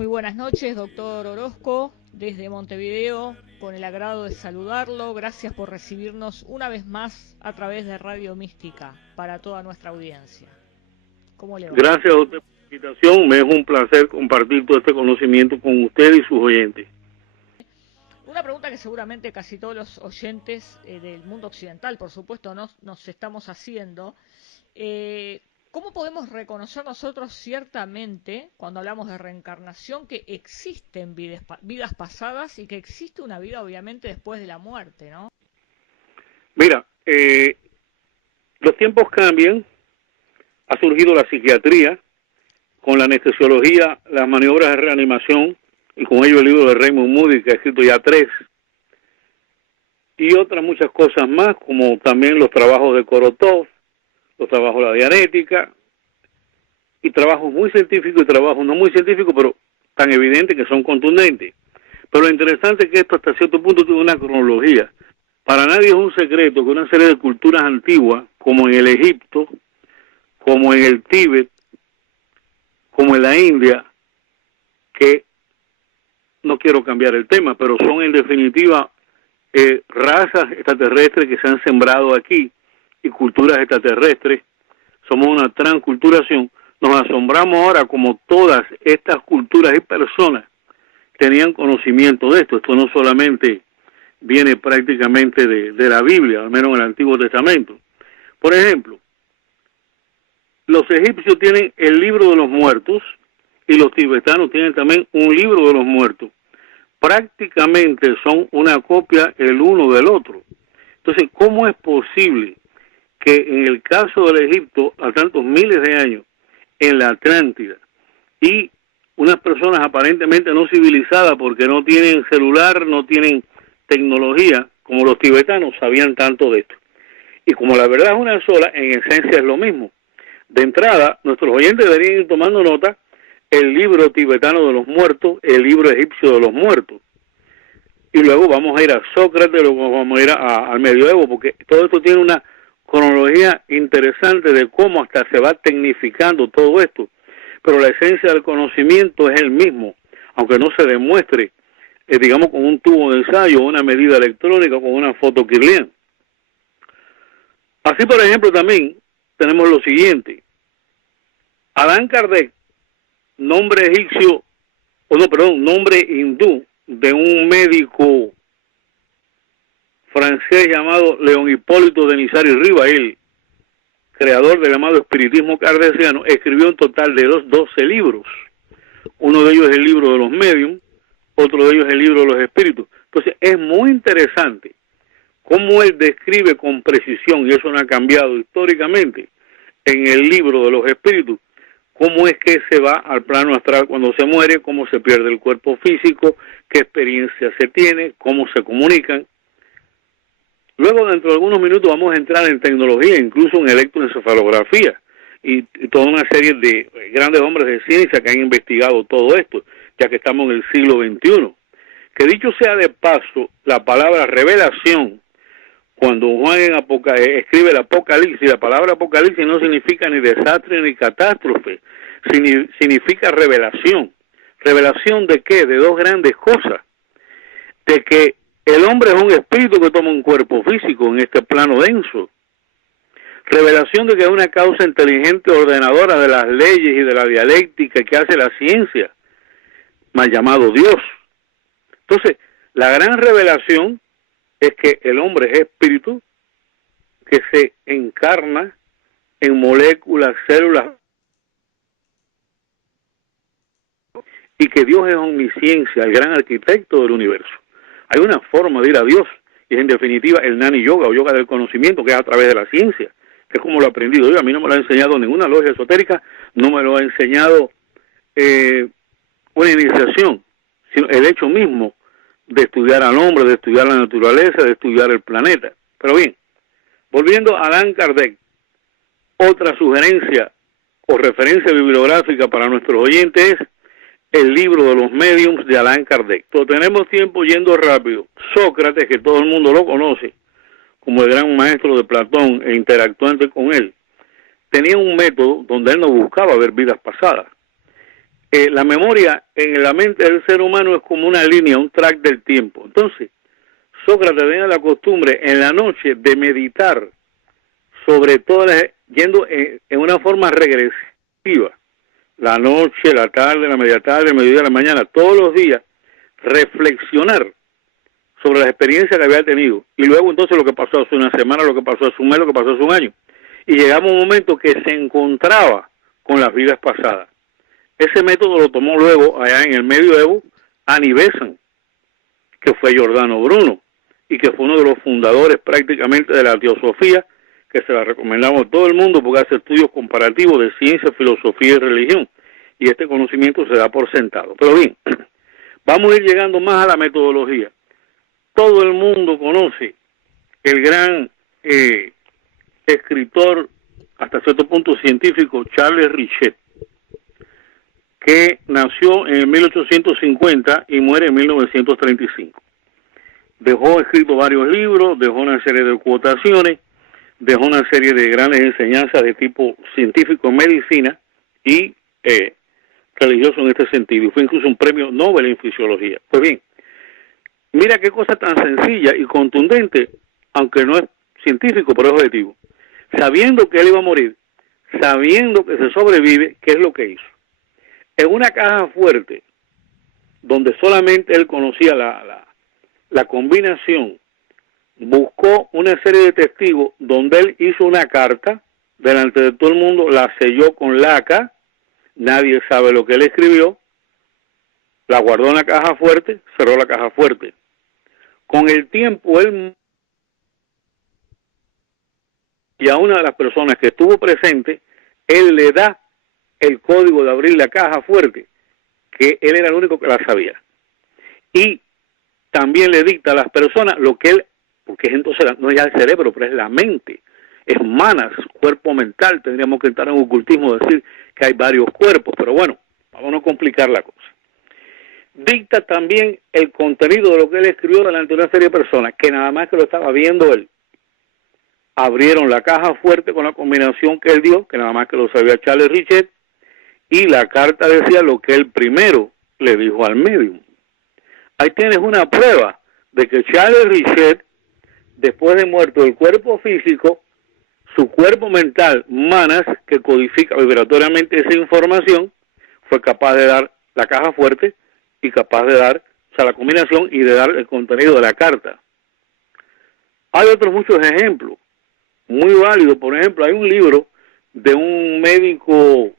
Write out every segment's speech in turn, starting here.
Muy buenas noches, doctor Orozco, desde Montevideo, con el agrado de saludarlo. Gracias por recibirnos una vez más a través de Radio Mística para toda nuestra audiencia. ¿Cómo le va? Gracias a usted por la invitación. Me es un placer compartir todo este conocimiento con usted y sus oyentes. Una pregunta que seguramente casi todos los oyentes del mundo occidental, por supuesto, nos estamos haciendo. ¿Cómo podemos reconocer nosotros ciertamente, cuando hablamos de reencarnación, que existen vidas pasadas y que existe una vida, obviamente, después de la muerte, ¿no? Mira, los tiempos cambian. Ha surgido la psiquiatría con la anestesiología, las maniobras de reanimación y con ello el libro de Raymond Moody, que ha escrito ya 3, y otras muchas cosas más, como también los trabajos de Korotov, los trabajos de la dianética, y trabajos muy científicos y trabajos no muy científicos, pero tan evidentes que son contundentes. Pero lo interesante es que esto hasta cierto punto tiene una cronología. Para nadie es un secreto que una serie de culturas antiguas, como en el Egipto, como en el Tíbet, como en la India, que no quiero cambiar el tema, pero son en definitiva razas extraterrestres que se han sembrado aquí y culturas extraterrestres. Somos una transculturación. Nos asombramos ahora como todas estas culturas y personas tenían conocimiento de esto. Esto no solamente viene prácticamente de la Biblia, al menos en el Antiguo Testamento. Por ejemplo, los egipcios tienen el libro de los muertos y los tibetanos tienen también un libro de los muertos. Prácticamente son una copia el uno del otro. Entonces, ¿cómo es posible que en el caso del Egipto, a tantos miles de años, en la Atlántida, y unas personas aparentemente no civilizadas porque no tienen celular, no tienen tecnología, como los tibetanos, sabían tanto de esto? Y como la verdad es una sola, en esencia es lo mismo. De entrada, nuestros oyentes deberían ir tomando nota el libro tibetano de los muertos, el libro egipcio de los muertos. Y luego vamos a ir a Sócrates, luego vamos a ir al medioevo, porque todo esto tiene una cronología interesante de cómo hasta se va tecnificando todo esto. Pero la esencia del conocimiento es el mismo, aunque no se demuestre, digamos, con un tubo de ensayo, una medida electrónica, con una foto Kirlian. Así, por ejemplo, también tenemos lo siguiente. Allan Kardec, nombre egipcio, nombre hindú de un médico francés llamado León Hipólito de Nisari Riva, el creador del llamado espiritismo kardeciano, escribió un total de 12 libros. Uno de ellos es el libro de los mediums, otro de ellos es el libro de los espíritus. Entonces es muy interesante cómo él describe con precisión, y eso no ha cambiado históricamente, en el libro de los espíritus, cómo es que se va al plano astral cuando se muere, cómo se pierde el cuerpo físico, qué experiencias se tiene, cómo se comunican. Luego, dentro de algunos minutos, vamos a entrar en tecnología, incluso en electroencefalografía, y toda una serie de grandes hombres de ciencia que han investigado todo esto, ya que estamos en el siglo XXI. Que dicho sea de paso, la palabra revelación, cuando Juan escribe el Apocalipsis, la palabra Apocalipsis no significa ni desastre ni catástrofe, significa revelación. ¿Revelación de qué? De dos grandes cosas. De que el hombre es un espíritu que toma un cuerpo físico en este plano denso. Revelación de que es una causa inteligente ordenadora de las leyes y de la dialéctica que hace la ciencia, mal llamado Dios. Entonces, la gran revelación es que el hombre es espíritu que se encarna en moléculas, células, y que Dios es omnisciencia, el gran arquitecto del universo. Hay una forma de ir a Dios, y es en definitiva el Nani Yoga, o yoga del conocimiento, que es a través de la ciencia, que es como lo he aprendido yo. A mí no me lo ha enseñado ninguna logia esotérica, no me lo ha enseñado una iniciación, sino el hecho mismo de estudiar al hombre, de estudiar la naturaleza, de estudiar el planeta. Pero bien, volviendo a Allan Kardec, otra sugerencia o referencia bibliográfica para nuestros oyentes es el libro de los mediums de Allan Kardec. Pero tenemos tiempo yendo rápido. Sócrates, que todo el mundo lo conoce como el gran maestro de Platón e interactuante con él, tenía un método donde él no buscaba ver vidas pasadas. la memoria en la mente del ser humano es como una línea, un track del tiempo. Entonces, Sócrates tenía la costumbre en la noche de meditar sobre todas, yendo en una forma regresiva, la noche, la tarde, la media tarde, el mediodía, la mañana, todos los días, reflexionar sobre las experiencias que había tenido, y luego entonces lo que pasó hace una semana, lo que pasó hace un mes, lo que pasó hace un año, y llegamos a un momento que se encontraba con las vidas pasadas. Ese método lo tomó luego, allá en el medioevo, Annie Besant, que fue Giordano Bruno, y que fue uno de los fundadores prácticamente de la teosofía, que se la recomendamos a todo el mundo porque hace estudios comparativos de ciencia, filosofía y religión, y este conocimiento se da por sentado. Pero bien, vamos a ir llegando más a la metodología. Todo el mundo conoce el gran escritor, hasta cierto punto científico, Charles Richet, que nació en 1850 y muere en 1935. Dejó escrito varios libros, dejó una serie de quotaciones, dejó una serie de grandes enseñanzas de tipo científico en medicina y religioso en este sentido. Y fue incluso un premio Nobel en fisiología. Pues bien, mira qué cosa tan sencilla y contundente, aunque no es científico, pero es objetivo. Sabiendo que él iba a morir, sabiendo que se sobrevive, ¿qué es lo que hizo? En una caja fuerte, donde solamente él conocía la combinación, buscó una serie de testigos donde él hizo una carta delante de todo el mundo, la selló con laca, nadie sabe lo que él escribió, la guardó en la caja fuerte, cerró la caja fuerte. Con el tiempo él, y a una de las personas que estuvo presente, él le da el código de abrir la caja fuerte, que él era el único que la sabía. Y también le dicta a las personas lo que él, porque es entonces no es ya el cerebro, pero es la mente, es manas, cuerpo mental. Tendríamos que entrar en ocultismo, decir que hay varios cuerpos, pero bueno, vamos a no complicar la cosa. Dicta también el contenido de lo que él escribió delante de una serie de personas, que nada más que lo estaba viendo él, abrieron la caja fuerte con la combinación que él dio, que nada más que lo sabía Charles Richet, y la carta decía lo que él primero le dijo al médium. Ahí tienes una prueba de que Charles Richet, después de muerto el cuerpo físico, su cuerpo mental, manas, que codifica vibratoriamente esa información, fue capaz de dar la caja fuerte y capaz de dar, o sea, la combinación y de dar el contenido de la carta. Hay otros muchos ejemplos, muy válidos. Por ejemplo, hay un libro de un médico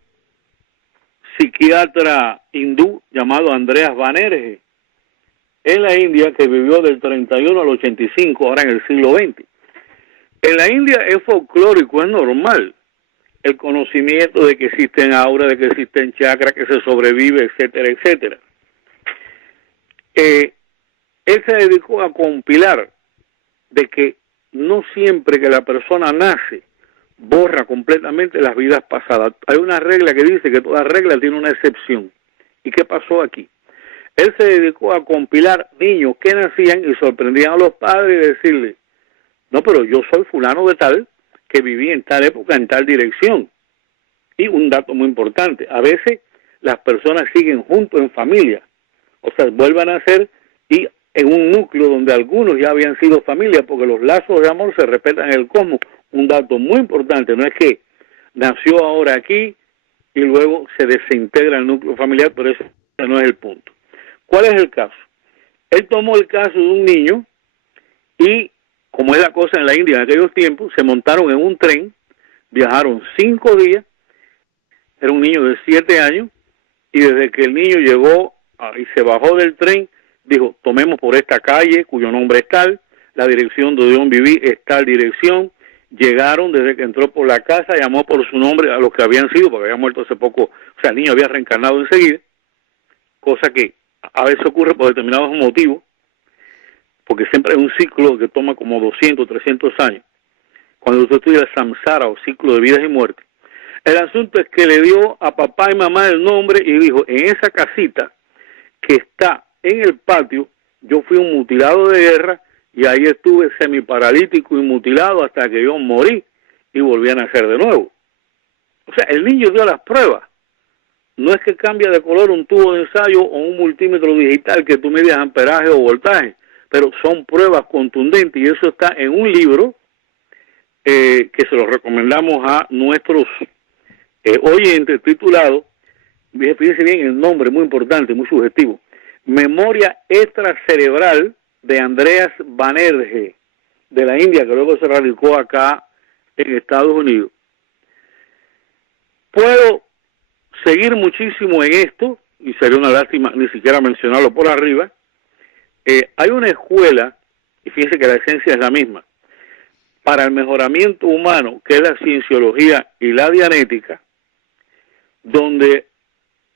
psiquiatra hindú llamado Andreas Banerjee, en la India, que vivió del 31 al 85, ahora en el siglo XX. En la India es folclórico, es normal el conocimiento de que existen auras, de que existen chakras, que se sobrevive, etcétera, etcétera. Él se dedicó a compilar de que no siempre que la persona nace borra completamente las vidas pasadas. Hay una regla que dice que toda regla tiene una excepción. ¿Y qué pasó aquí? Él se dedicó a compilar niños que nacían y sorprendían a los padres y decirles, no, pero yo soy fulano de tal, que viví en tal época, en tal dirección. Y un dato muy importante, a veces las personas siguen juntos en familia, o sea, vuelvan a ser y en un núcleo donde algunos ya habían sido familia, porque los lazos de amor se respetan en el cosmos. Un dato muy importante, no es que nació ahora aquí y luego se desintegra el núcleo familiar, pero ese no es el punto. ¿Cuál es el caso? Él tomó el caso de un niño y, como es la cosa en la India en aquellos tiempos, se montaron en un tren, viajaron 5 días, era un niño de 7 años, y desde que el niño llegó y se bajó del tren, dijo, tomemos por esta calle, cuyo nombre es tal, la dirección de donde viví es tal dirección. Llegaron, desde que entró por la casa, llamó por su nombre a los que habían sido, porque había muerto hace poco, o sea, el niño había reencarnado enseguida, cosa que a veces ocurre por determinados motivos, porque siempre es un ciclo que toma como 200, 300 años. Cuando usted estudia el samsara o ciclo de vidas y muertes, el asunto es que le dio a papá y mamá el nombre y dijo, en esa casita que está en el patio, yo fui un mutilado de guerra y ahí estuve semiparalítico y mutilado hasta que yo morí y volví a nacer de nuevo. O sea, el niño dio las pruebas. no es que cambia de color un tubo de ensayo o un multímetro digital que tú mides amperaje o voltaje, pero son pruebas contundentes y eso está en un libro que se lo recomendamos a nuestros oyentes, titulado, fíjense bien el nombre, muy importante, muy subjetivo, Memoria Extracerebral de Andreas Banerjee, de la India, que luego se radicó acá en Estados Unidos. Puedo seguir muchísimo en esto, y sería una lástima ni siquiera mencionarlo por arriba. Hay una escuela, y fíjense que la esencia es la misma, para el mejoramiento humano, que es la cienciología y la dianética, donde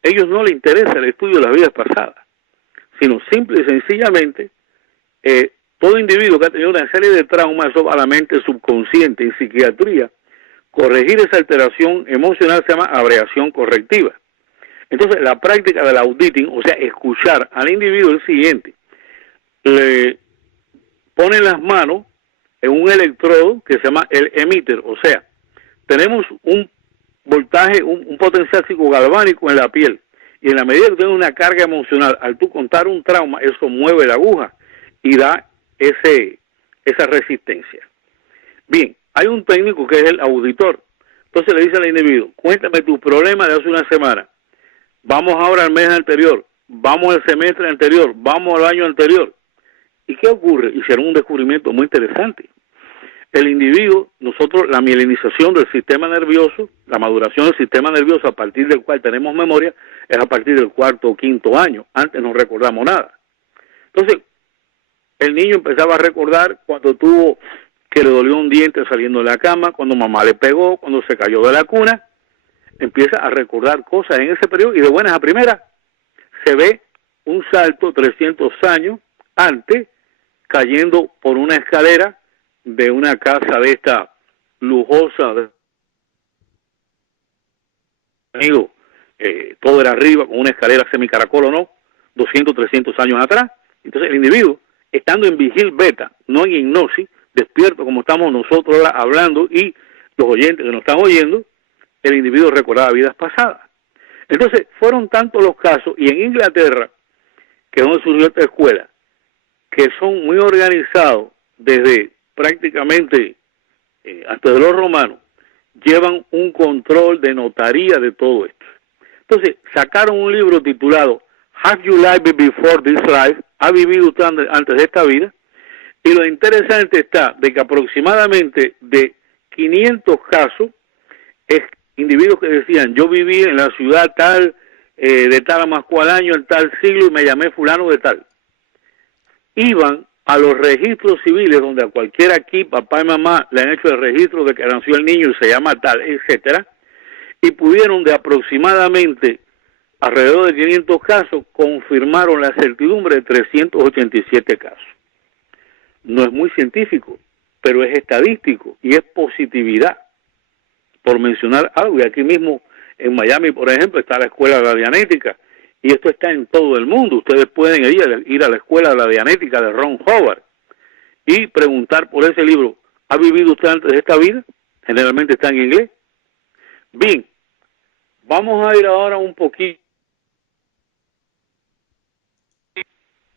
a ellos no les interesa el estudio de las vidas pasadas, sino simple y sencillamente, todo individuo que ha tenido una serie de traumas, eso a la mente subconsciente. En psiquiatría, corregir esa alteración emocional se llama abreación correctiva. Entonces, la práctica del auditing, o sea, escuchar al individuo, es el siguiente: le ponen las manos en un electrodo que se llama el emitter, o sea, tenemos un voltaje, un potencial psicogalvánico en la piel, y en la medida que tienes una carga emocional, al tú contar un trauma, eso mueve la aguja y da esa resistencia. Bien, hay un técnico que es el auditor. Entonces le dice al individuo: cuéntame tu problema de hace una semana, vamos ahora al mes anterior, vamos al semestre anterior, vamos al año anterior. ¿Y qué ocurre? Hicieron un descubrimiento muy interesante. El individuo, nosotros, la mielinización del sistema nervioso, la maduración del sistema nervioso a partir del cual tenemos memoria, es a partir del 4º o 5º año. Antes no recordamos nada. Entonces, el niño empezaba a recordar cuando tuvo que le dolió un diente saliendo de la cama, cuando mamá le pegó, cuando se cayó de la cuna. Empieza a recordar cosas en ese periodo y de buenas a primeras se ve un salto 300 años antes, cayendo por una escalera de una casa de esta lujosa, todo era arriba, con una escalera semicaracol o no, 200, 300 años atrás. Entonces el individuo, estando en vigil beta, no en hipnosis, despierto como estamos nosotros ahora hablando y los oyentes que nos están oyendo, el individuo recordaba vidas pasadas. Entonces fueron tantos los casos, y en Inglaterra, que es donde surgió esta escuela, que son muy organizados desde prácticamente hasta de los romanos, llevan un control de notaría de todo esto. Entonces sacaron un libro titulado Have You Lived Before This Life? ¿Ha vivido usted antes de esta vida? Y lo interesante está de que aproximadamente de 500 casos es individuos que decían: yo viví en la ciudad tal, de tal a más cual año, en tal siglo, y me llamé fulano de tal. Iban a los registros civiles, donde a cualquiera aquí, papá y mamá, le han hecho el registro de que nació el niño y se llama tal, etcétera, y pudieron, de aproximadamente alrededor de 500 casos, confirmaron la certidumbre de 387 casos. No es muy científico, pero es estadístico y es positividad, por mencionar algo. Y aquí mismo en Miami, por ejemplo, está la Escuela de la Dianética, y esto está en todo el mundo. Ustedes pueden ir a la Escuela de la Dianética de Ron Hubbard y preguntar por ese libro. ¿Ha vivido usted antes de esta vida? Generalmente está en inglés. Bien, vamos a ir ahora un poquito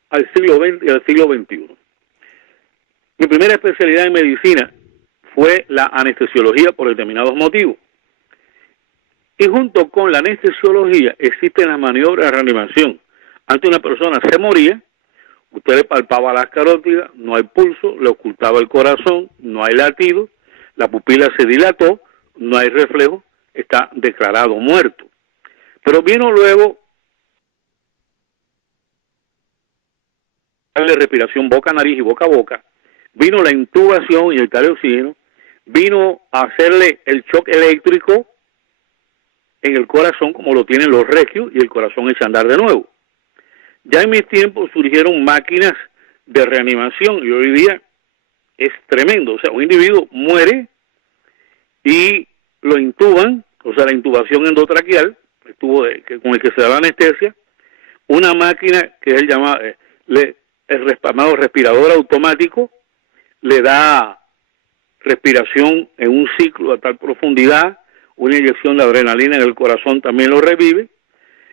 al siglo XX y al siglo XXI. Mi primera especialidad en medicina fue la anestesiología por determinados motivos. Y junto con la anestesiología existen las maniobras de reanimación. Antes una persona se moría, usted le palpaba las carótidas, no hay pulso, le ocultaba el corazón, no hay latido, la pupila se dilató, no hay reflejo, está declarado muerto. Pero vino luego darle respiración boca, nariz y boca a boca, vino la intubación y el tal de oxígeno, vino a hacerle el shock eléctrico en el corazón, como lo tienen los regios, y el corazón echa a andar de nuevo. Ya en mis tiempos surgieron máquinas de reanimación, y hoy día es tremendo. O sea, un individuo muere y lo intuban, o sea, la intubación endotraqueal, el tubo con el que se da la anestesia, una máquina que es el llamado, el llamado respirador automático, le da respiración en un ciclo a tal profundidad, una inyección de adrenalina en el corazón también lo revive,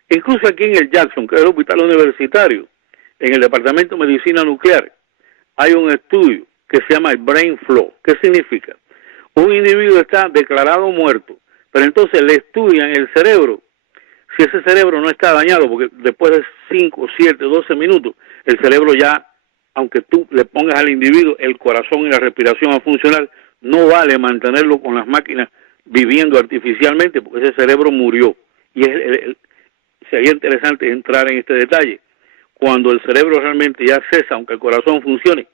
Incluso aquí en el Jackson, que es el hospital universitario, en el departamento de medicina nuclear, hay un estudio que se llama el brain flow. ¿Qué significa? Un individuo está declarado muerto, pero entonces le estudian el cerebro. Si ese cerebro no está dañado, porque después de 5, 7, 12 minutos, el cerebro ya, aunque tú le pongas al individuo el corazón y la respiración a funcionar, no vale mantenerlo con las máquinas viviendo artificialmente, porque ese cerebro murió. Y sería interesante entrar en este detalle. Cuando el cerebro realmente ya cesa, aunque el corazón funcione,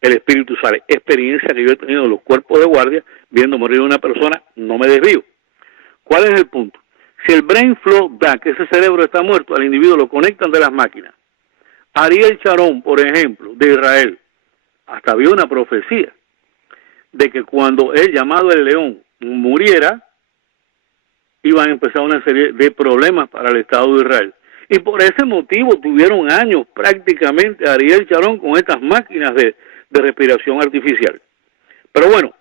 el espíritu sale. Experiencia que yo he tenido en los cuerpos de guardia, viendo morir a una persona, no me desvío. ¿Cuál es el punto? Si el brain flow da que ese cerebro está muerto, al individuo lo conectan de las máquinas. Ariel Sharon, por ejemplo, de Israel, hasta había una profecía de que cuando el llamado el león muriera, iban a empezar una serie de problemas para el Estado de Israel. Y por ese motivo tuvieron años prácticamente Ariel Sharon con estas máquinas de respiración artificial. Pero bueno,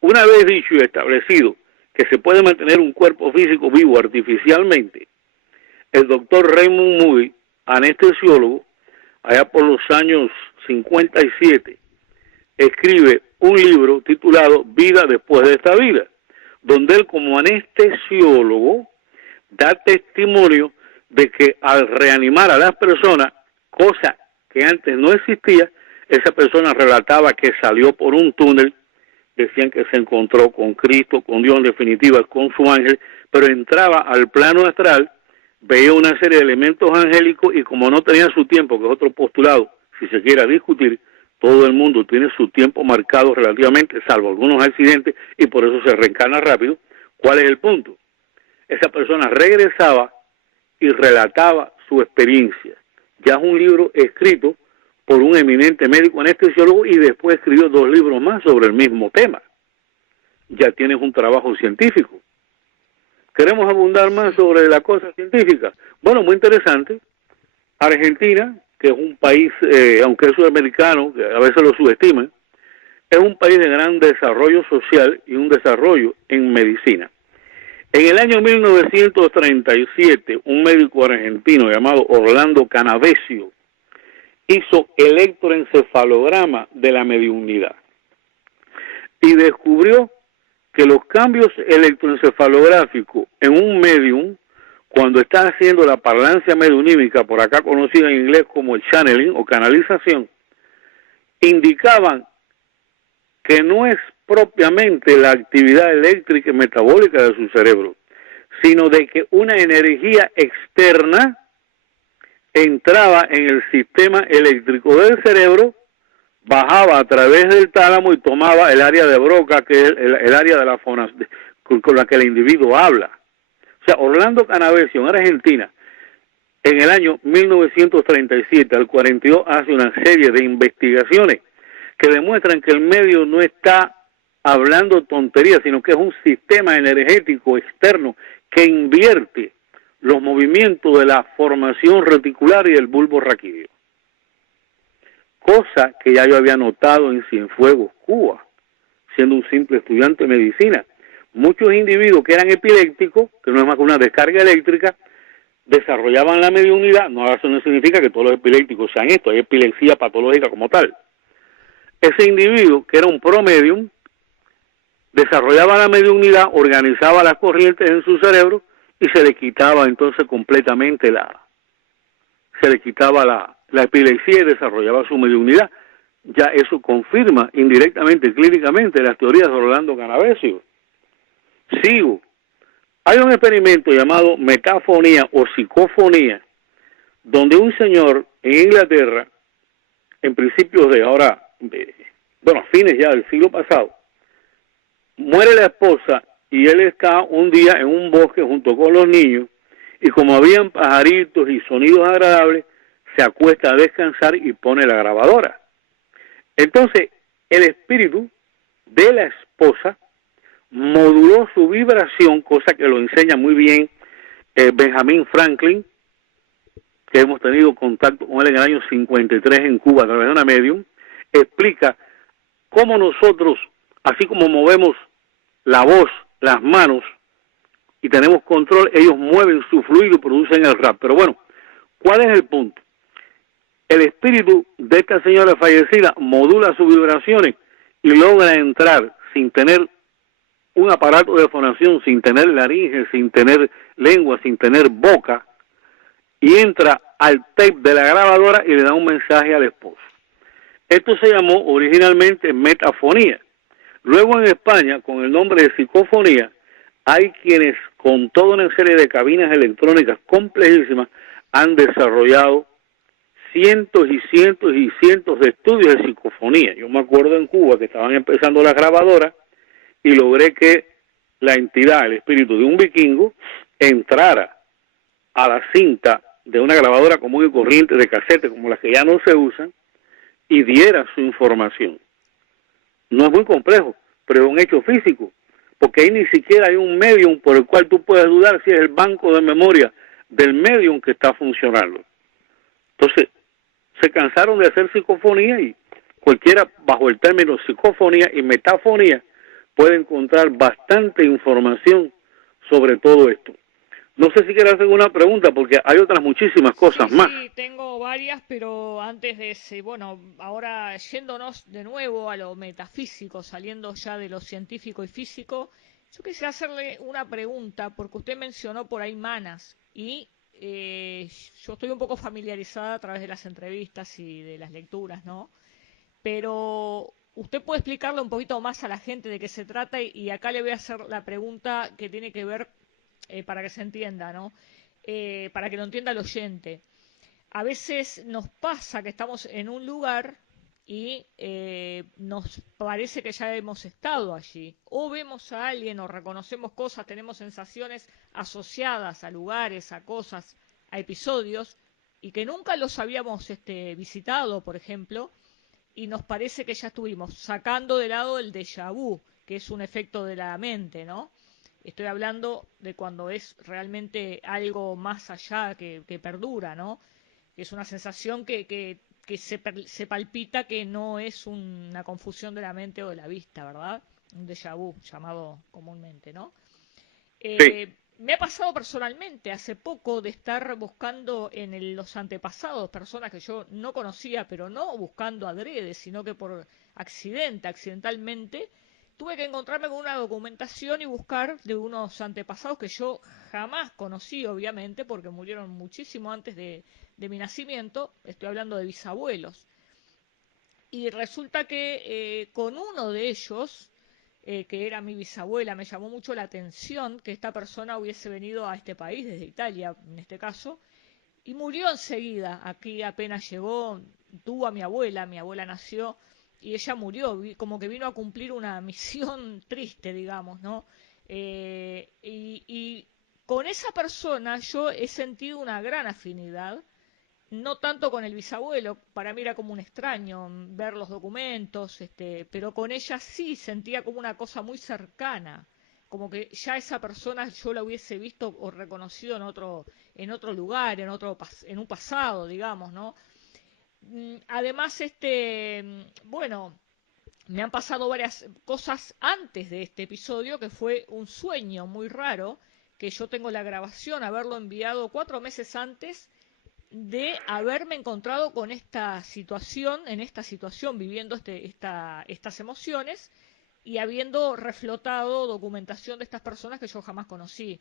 una vez dicho y establecido que se puede mantener un cuerpo físico vivo artificialmente, el doctor Raymond Moody, anestesiólogo, allá por los años 57, escribe un libro titulado Vida después de esta vida, donde él como anestesiólogo da testimonio de que al reanimar a las personas, cosa que antes no existía, esa persona relataba que salió por un túnel, decían que se encontró con Cristo, con Dios en definitiva, con su ángel, pero entraba al plano astral, veía una serie de elementos angélicos y como no tenía su tiempo, que es otro postulado, si se quiera discutir, todo el mundo tiene su tiempo marcado relativamente, salvo algunos accidentes, y por eso se reencarna rápido. ¿Cuál es el punto? Esa persona regresaba y relataba su experiencia. Ya es un libro escrito por un eminente médico anestesiólogo y después escribió 2 libros más sobre el mismo tema. Ya tienes un trabajo científico. ¿Queremos abundar más sobre la cosa científica? Bueno, muy interesante. Argentina, que es un país, aunque es sudamericano, que a veces lo subestiman, es un país de gran desarrollo social y un desarrollo en medicina. En el año 1937, un médico argentino llamado Orlando Canavesio hizo electroencefalograma de la mediunidad y descubrió que los cambios electroencefalográficos en un medium, cuando está haciendo la parlancia mediunímica, por acá conocida en inglés como el channeling o canalización, indicaban que no es propiamente la actividad eléctrica y metabólica de su cerebro, sino de que una energía externa entraba en el sistema eléctrico del cerebro, bajaba a través del tálamo y tomaba el área de Broca, que es el área de la fonación con la que el individuo habla. O sea, Orlando Canavesio en Argentina, en el año 1937 al 42, hace una serie de investigaciones que demuestran que el medio no está hablando tonterías, sino que es un sistema energético externo que invierte los movimientos de la formación reticular y del bulbo raquídeo. Cosa que ya yo había notado en Cienfuegos, Cuba, siendo un simple estudiante de medicina. Muchos individuos que eran epilépticos, que no es más que una descarga eléctrica, desarrollaban la mediunidad. No, eso no significa que todos los epilépticos sean esto, hay epilepsia patológica como tal. Ese individuo, que era un promedium, desarrollaba la mediunidad, organizaba las corrientes en su cerebro y se le quitaba entonces completamente la epilepsia y desarrollaba su mediunidad. Ya eso confirma indirectamente, clínicamente, las teorías de Orlando Canavesio. Sigo. Hay un experimento llamado metafonía o psicofonía, donde un señor en Inglaterra, en principios de ahora, a fines ya del siglo pasado, muere la esposa y él está un día en un bosque junto con los niños y como habían pajaritos y sonidos agradables, se acuesta a descansar y pone la grabadora. Entonces, el espíritu de la esposa moduló su vibración, cosa que lo enseña muy bien Benjamin Franklin, que hemos tenido contacto con él en el año 53 en Cuba a través de una medium, explica cómo nosotros, así como movemos la voz, las manos, y tenemos control, ellos mueven su fluido y producen el rap. Pero bueno, ¿cuál es el punto? El espíritu de esta señora fallecida modula sus vibraciones y logra entrar sin tener un aparato de fonación, sin tener laringe, sin tener lengua, sin tener boca, y entra al tape de la grabadora y le da un mensaje al esposo. Esto se llamó originalmente metafonía. Luego en España, con el nombre de psicofonía, hay quienes con toda una serie de cabinas electrónicas complejísimas han desarrollado cientos y cientos y cientos de estudios de psicofonía. Yo me acuerdo en Cuba que estaban empezando las grabadoras y logré que la entidad, el espíritu de un vikingo, entrara a la cinta de una grabadora común y corriente de casete, como las que ya no se usan, y diera su información. No es muy complejo, pero es un hecho físico, porque ahí ni siquiera hay un medium por el cual tú puedes dudar si es el banco de memoria del medium que está funcionando. Entonces, se cansaron de hacer psicofonía y cualquiera, bajo el término psicofonía y metafonía, puede encontrar bastante información sobre todo esto. No sé si quieres hacer una pregunta, porque hay otras muchísimas cosas más. Sí, tengo varias, pero antes de ese, bueno, ahora yéndonos de nuevo a lo metafísico, saliendo ya de lo científico y físico, yo quisiera hacerle una pregunta, porque usted mencionó por ahí manas, y yo estoy un poco familiarizada a través de las entrevistas y de las lecturas, ¿no? Pero usted puede explicarle un poquito más a la gente de qué se trata, y acá le voy a hacer la pregunta que tiene que ver, para que se entienda, ¿no? Para que lo entienda el oyente. A veces nos pasa que estamos en un lugar y nos parece que ya hemos estado allí, o vemos a alguien o reconocemos cosas, tenemos sensaciones asociadas a lugares, a cosas, a episodios, y que nunca los habíamos visitado, por ejemplo, y nos parece que ya estuvimos, sacando de lado el déjà vu, que es un efecto de la mente, ¿no? Estoy hablando de cuando es realmente algo más allá que perdura, ¿no? Que es una sensación que se palpita, que no es una confusión de la mente o de la vista, ¿verdad? Un déjà vu, llamado comúnmente, ¿no? Sí. Me ha pasado personalmente hace poco de estar buscando en los antepasados personas que yo no conocía, pero no buscando adrede, sino que por accidentalmente, tuve que encontrarme con una documentación y buscar de unos antepasados que yo jamás conocí, obviamente, porque murieron muchísimo antes de mi nacimiento. Estoy hablando de bisabuelos. Y resulta que con uno de ellos, que era mi bisabuela, me llamó mucho la atención que esta persona hubiese venido a este país, desde Italia en este caso, y murió enseguida. Aquí apenas llegó, tuvo a mi abuela nació y ella murió, como que vino a cumplir una misión triste, digamos, ¿no? Y con esa persona yo he sentido una gran afinidad, no tanto con el bisabuelo, para mí era como un extraño ver los documentos, pero con ella sí sentía como una cosa muy cercana, como que ya esa persona yo la hubiese visto o reconocido en otro lugar, en un pasado, digamos, ¿no? Además, bueno, me han pasado varias cosas antes de este episodio, que fue un sueño muy raro, que yo tengo la grabación, haberlo enviado 4 meses antes de haberme encontrado con esta situación, en esta situación, viviendo estas emociones y habiendo reflotado documentación de estas personas que yo jamás conocí.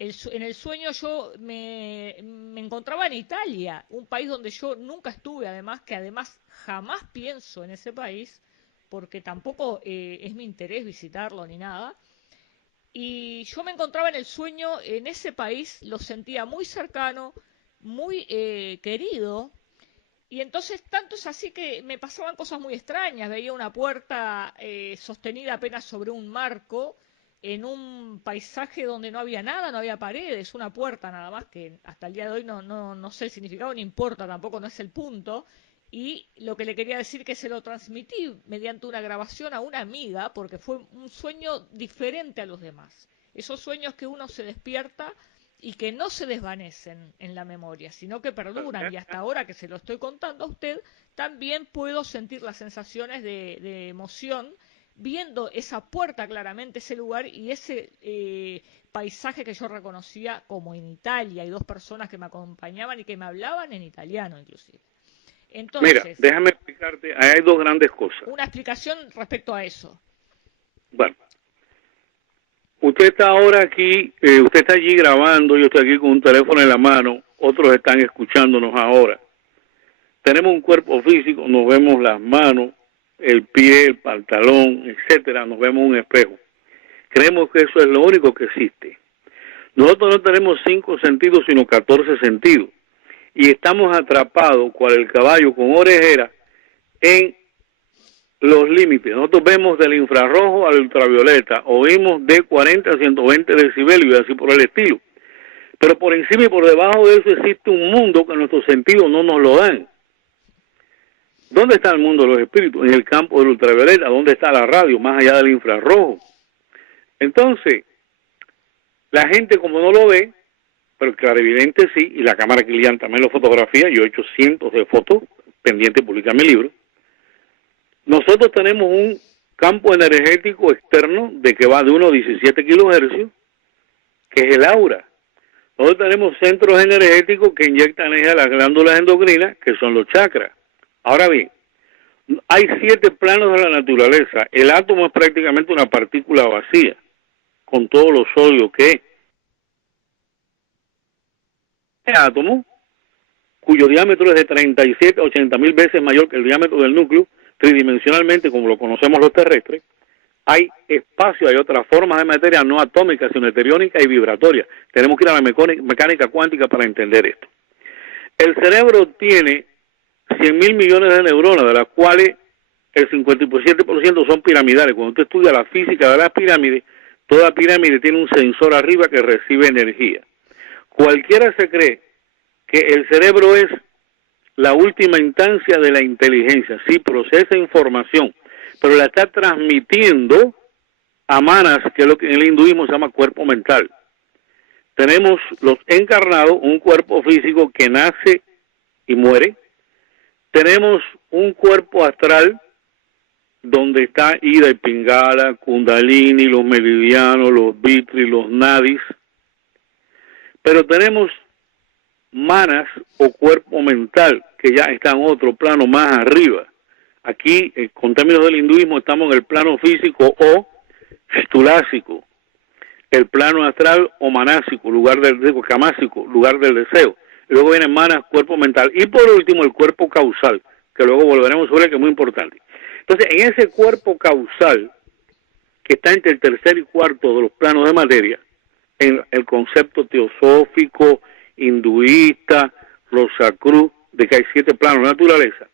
En el sueño yo me encontraba en Italia, un país donde yo nunca estuve, además, que además jamás pienso en ese país, porque tampoco es mi interés visitarlo ni nada. Y yo me encontraba en el sueño en ese país, lo sentía muy cercano, muy querido, y entonces tanto es así que me pasaban cosas muy extrañas. Veía una puerta sostenida apenas sobre un marco, en un paisaje donde no había nada, no había paredes, una puerta nada más, que hasta el día de hoy no sé el significado, no importa tampoco, no es el punto. Y lo que le quería decir, que se lo transmití mediante una grabación a una amiga, porque fue un sueño diferente a los demás. Esos sueños que uno se despierta y que no se desvanecen en la memoria, sino que perduran. Y hasta ahora que se lo estoy contando a usted, también puedo sentir las sensaciones de emoción viendo esa puerta claramente, ese lugar y ese paisaje que yo reconocía como en Italia. Hay dos personas que me acompañaban y que me hablaban en italiano inclusive. Mira, Entonces, déjame explicarte, ahí hay dos grandes cosas. una explicación respecto a eso. Bueno, usted está ahora aquí, usted está allí grabando, yo estoy aquí con un teléfono en la mano, otros están escuchándonos ahora. Tenemos un cuerpo físico, nos vemos las manos, el pie, el pantalón, etcétera, nos vemos un espejo. Creemos que eso es lo único que existe. Nosotros no tenemos 5 sentidos, sino 14 sentidos. Y estamos atrapados, cual el caballo con orejera, en los límites. Nosotros vemos del infrarrojo al ultravioleta, oímos de 40 a 120 decibelios y así por el estilo. Pero por encima y por debajo de eso existe un mundo que nuestros sentidos no nos lo dan. ¿Dónde está el mundo de los espíritus? En el campo del ultravioleta. ¿Dónde está la radio? Más allá del infrarrojo. Entonces, la gente como no lo ve, pero clarividente sí, y la cámara Kilian también lo fotografía, yo he hecho cientos de fotos, pendiente de publicar mi libro. Nosotros tenemos un campo energético externo de que va de 1 a 17 kilohercios, que es el aura. Nosotros tenemos centros energéticos que inyectan energía a las glándulas endocrinas, que son los chakras. Ahora bien, hay 7 planos de la naturaleza. El átomo es prácticamente una partícula vacía, con todos los sólidos que es. El átomo, cuyo diámetro es de 37 a 80 mil veces mayor que el diámetro del núcleo, tridimensionalmente como lo conocemos los terrestres, hay espacio, hay otras formas de materia no atómica, sino eteriónica y vibratoria. Tenemos que ir a la mecánica cuántica para entender esto. El cerebro tiene 100.000 millones de neuronas, de las cuales el 57% son piramidales. Cuando usted estudia la física de las pirámides, toda pirámide tiene un sensor arriba que recibe energía. Cualquiera se cree que el cerebro es la última instancia de la inteligencia. Sí, procesa información, pero la está transmitiendo a manas, que es lo que en el hinduismo se llama cuerpo mental. Tenemos los encarnados, un cuerpo físico que nace y muere. Tenemos un cuerpo astral donde está Ida y Pingala, Kundalini, los meridianos, los vitri, los nadis. Pero tenemos manas o cuerpo mental que ya está en otro plano más arriba. Aquí, con términos del hinduismo, estamos en el plano físico o tulásico, el plano astral o manásico, lugar del deseo, camásico, lugar del deseo. Luego vienen manas, cuerpo mental. Y por último, el cuerpo causal, que luego volveremos sobre, que es muy importante. Entonces, en ese cuerpo causal, que está entre el tercer y cuarto de los planos de materia, en el concepto teosófico, hinduista, Rosacruz, de que hay 7 planos de naturaleza,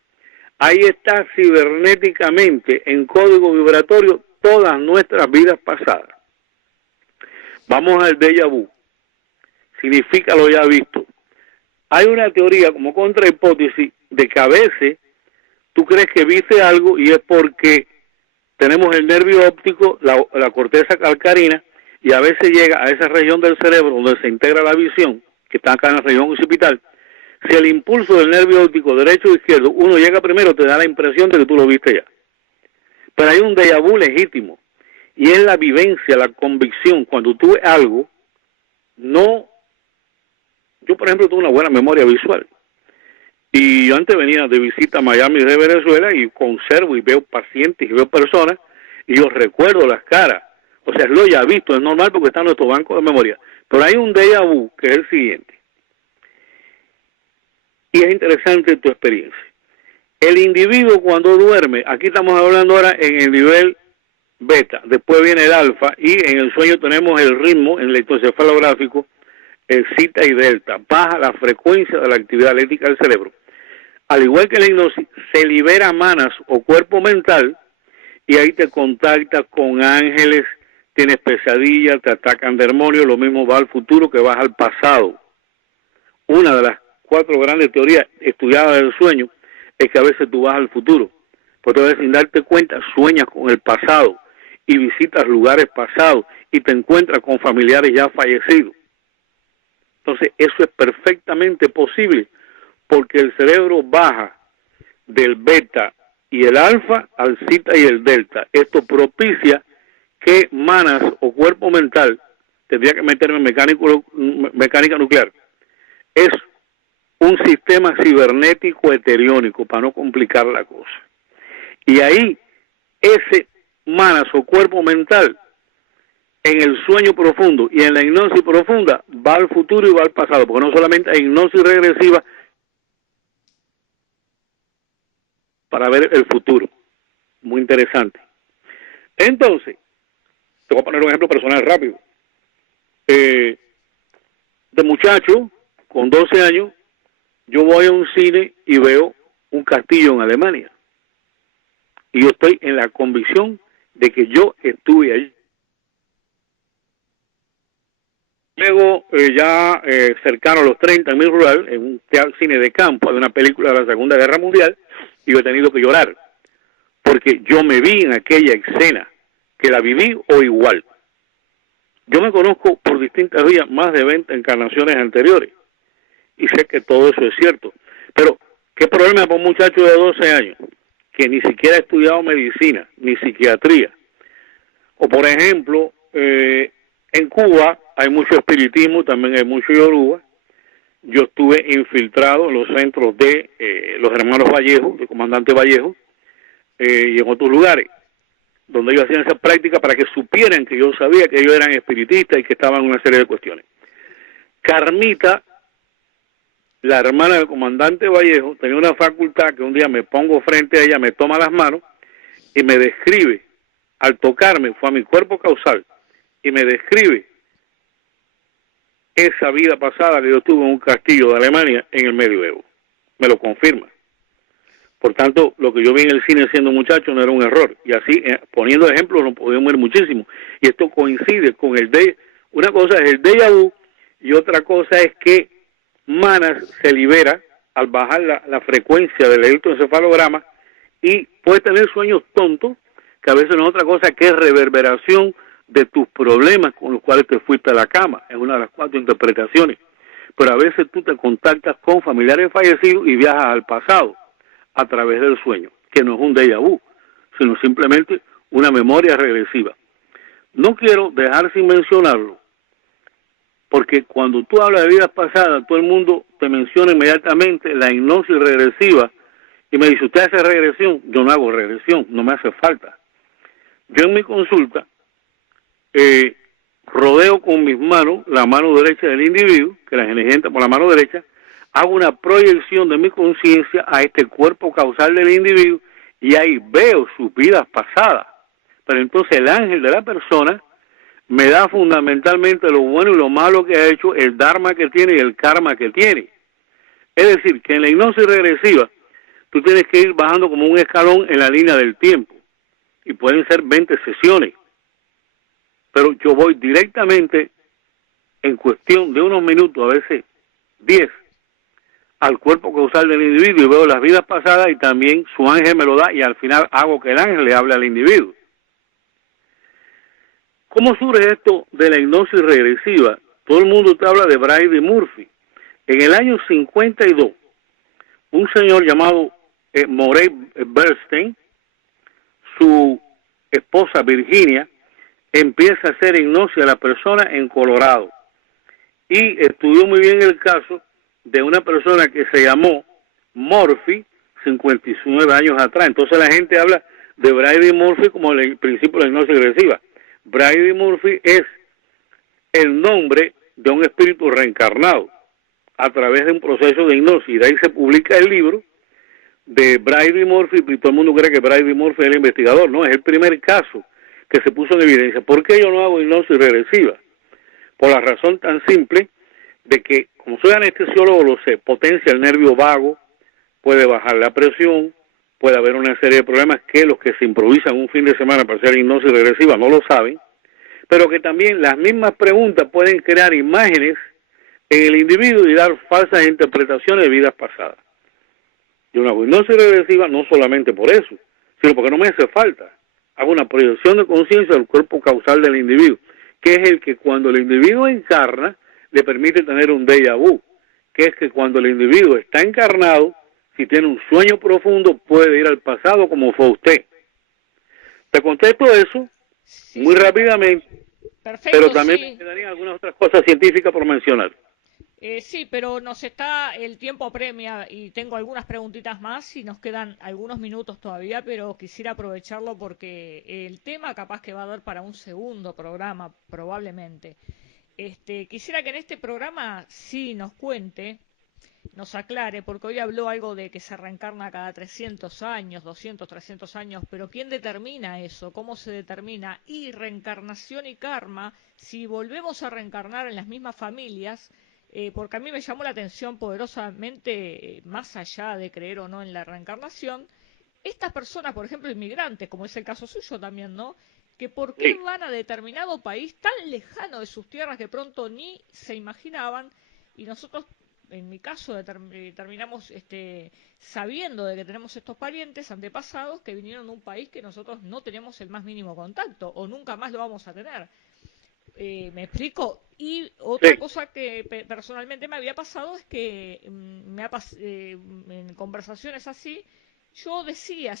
ahí está cibernéticamente, en código vibratorio, todas nuestras vidas pasadas. Vamos al déjà vu. Significa lo ya visto. Hay una teoría como contrahipótesis de que a veces tú crees que viste algo y es porque tenemos el nervio óptico, la corteza calcarina, y a veces llega a esa región del cerebro donde se integra la visión, que está acá en la región occipital. Si el impulso del nervio óptico derecho o izquierdo, uno llega primero, te da la impresión de que tú lo viste ya. Pero hay un déjà vu legítimo, y es la vivencia, la convicción. Cuando tú ves algo, no... Yo, por ejemplo, tengo una buena memoria visual. Y yo antes venía de visita a Miami de Venezuela y conservo y veo pacientes y veo personas y yo recuerdo las caras. O sea, lo ya visto, es normal porque está en nuestro banco de memoria. Pero hay un déjà vu que es el siguiente. Y es interesante tu experiencia. El individuo cuando duerme, aquí estamos hablando ahora en el nivel beta, después viene el alfa y en el sueño tenemos el ritmo, en el electroencefalográfico, el zeta y delta, baja la frecuencia de la actividad eléctrica del cerebro. Al igual que la hipnosis, se libera manas o cuerpo mental y ahí te contactas con ángeles, tienes pesadillas, te atacan demonios, lo mismo va al futuro que vas al pasado. Una de las 4 grandes teorías estudiadas del sueño es que a veces tú vas al futuro, porque a veces sin darte cuenta sueñas con el pasado y visitas lugares pasados y te encuentras con familiares ya fallecidos. Entonces eso es perfectamente posible porque el cerebro baja del beta y el alfa al zeta y el delta. Esto propicia que manas o cuerpo mental, tendría que meterme en mecánica nuclear, es un sistema cibernético heteriónico, para no complicar la cosa. Y ahí, ese manas o cuerpo mental, en el sueño profundo y en la hipnosis profunda, va al futuro y va al pasado, porque no solamente hay hipnosis regresiva para ver el futuro. Muy interesante. Entonces, te voy a poner un ejemplo personal rápido. De muchacho, con 12 años, yo voy a un cine y veo un castillo en Alemania. Y yo estoy en la convicción de que yo estuve allí. Luego, cercano a los 30 en mi rural, en un cine de campo, de una película de la Segunda Guerra Mundial, y yo he tenido que llorar, porque yo me vi en aquella escena, que la viví o igual. Yo me conozco por distintas vías más de 20 encarnaciones anteriores, y sé que todo eso es cierto. Pero, ¿qué problema para un muchacho de 12 años, que ni siquiera ha estudiado medicina, ni psiquiatría? O, por ejemplo, en Cuba hay mucho espiritismo, también hay mucho yoruba. Yo estuve infiltrado en los centros de los hermanos Vallejo, del comandante Vallejo, y en otros lugares, donde ellos hacían esa práctica para que supieran que yo sabía que ellos eran espiritistas y que estaban en una serie de cuestiones. Carmita, la hermana del comandante Vallejo, tenía una facultad que un día me pongo frente a ella, me toma las manos y me describe, al tocarme, fue a mi cuerpo causal, y me describe esa vida pasada que yo tuve en un castillo de Alemania en el medioevo. Me lo confirma. Por tanto, lo que yo vi en el cine siendo muchacho no era un error. Y así, poniendo ejemplos, lo podemos ver muchísimo. Y esto coincide con una cosa es el déjà vu y otra cosa es que manas se libera al bajar la frecuencia del electroencefalograma y puedes tener sueños tontos, que a veces no es otra cosa que reverberación de tus problemas con los cuales te fuiste a la cama. Es una de las 4 interpretaciones. Pero a veces tú te contactas con familiares fallecidos y viajas al pasado a través del sueño, que no es un déjà vu, sino simplemente una memoria regresiva. No quiero dejar sin mencionarlo, porque cuando tú hablas de vidas pasadas, todo el mundo te menciona inmediatamente la hipnosis regresiva y me dice, ¿usted hace regresión? Yo no hago regresión, no me hace falta. Yo en mi consulta rodeo con mis manos la mano derecha del individuo, que la gente entra por la mano derecha, hago una proyección de mi conciencia a este cuerpo causal del individuo y ahí veo sus vidas pasadas. Pero entonces el ángel de la persona me da fundamentalmente lo bueno y lo malo que ha hecho, el dharma que tiene y el karma que tiene. Es decir, que en la hipnosis regresiva tú tienes que ir bajando como un escalón en la línea del tiempo y pueden ser 20 sesiones. Pero yo voy directamente en cuestión de unos minutos, a veces 10, al cuerpo causal del individuo y veo las vidas pasadas y también su ángel me lo da y al final hago que el ángel le hable al individuo. ¿Cómo surge esto de la hipnosis regresiva? Todo el mundo te habla de Brady Murphy. En el año 52, un señor llamado Morey Bernstein, su esposa Virginia, empieza a hacer hipnosis a la persona en Colorado. Y estudió muy bien el caso de una persona que se llamó Murphy 59 años atrás. Entonces la gente habla de Brady Murphy como el principio de la hipnosis regresiva. Brady Murphy es el nombre de un espíritu reencarnado a través de un proceso de hipnosis. Y de ahí se publica el libro de Brady Murphy, y todo el mundo cree que Brady Murphy es el investigador. No, es el primer caso que se puso en evidencia. ¿Por qué yo no hago hipnosis regresiva? Por la razón tan simple de que, como soy anestesiólogo, lo sé, potencia el nervio vago, puede bajar la presión, puede haber una serie de problemas que los que se improvisan un fin de semana para hacer hipnosis regresiva no lo saben, pero que también las mismas preguntas pueden crear imágenes en el individuo y dar falsas interpretaciones de vidas pasadas. Yo no hago hipnosis regresiva no solamente por eso, sino porque no me hace falta. Hago una proyección de conciencia del cuerpo causal del individuo, que es el que cuando el individuo encarna, le permite tener un déjà vu, que es que cuando el individuo está encarnado, Si tiene un sueño profundo, puede ir al pasado como fue usted. Te contesto eso Sí, muy sí, rápidamente, perfecto, pero también me sí. quedarían algunas otras cosas científicas por mencionar. Sí, pero el tiempo apremia y tengo algunas preguntitas más y nos quedan algunos minutos todavía, pero quisiera aprovecharlo porque el tema capaz que va a dar para un segundo programa, probablemente. Quisiera que en este programa sí nos cuente, nos aclare, porque hoy habló algo de que se reencarna cada 300 años, 200, 300 años, pero ¿quién determina eso? ¿Cómo se determina? Y reencarnación y karma, si volvemos a reencarnar en las mismas familias, porque a mí me llamó la atención poderosamente, más allá de creer o no en la reencarnación, estas personas, por ejemplo, inmigrantes, como es el caso suyo también, ¿no? Que por qué Sí, van a determinado país tan lejano de sus tierras que pronto ni se imaginaban y nosotros, en mi caso, terminamos sabiendo de que tenemos estos parientes antepasados que vinieron de un país que nosotros no tenemos el más mínimo contacto o nunca más lo vamos a tener. ¿Me explico? Y otra sí, cosa que personalmente me había pasado es que en conversaciones así, yo decía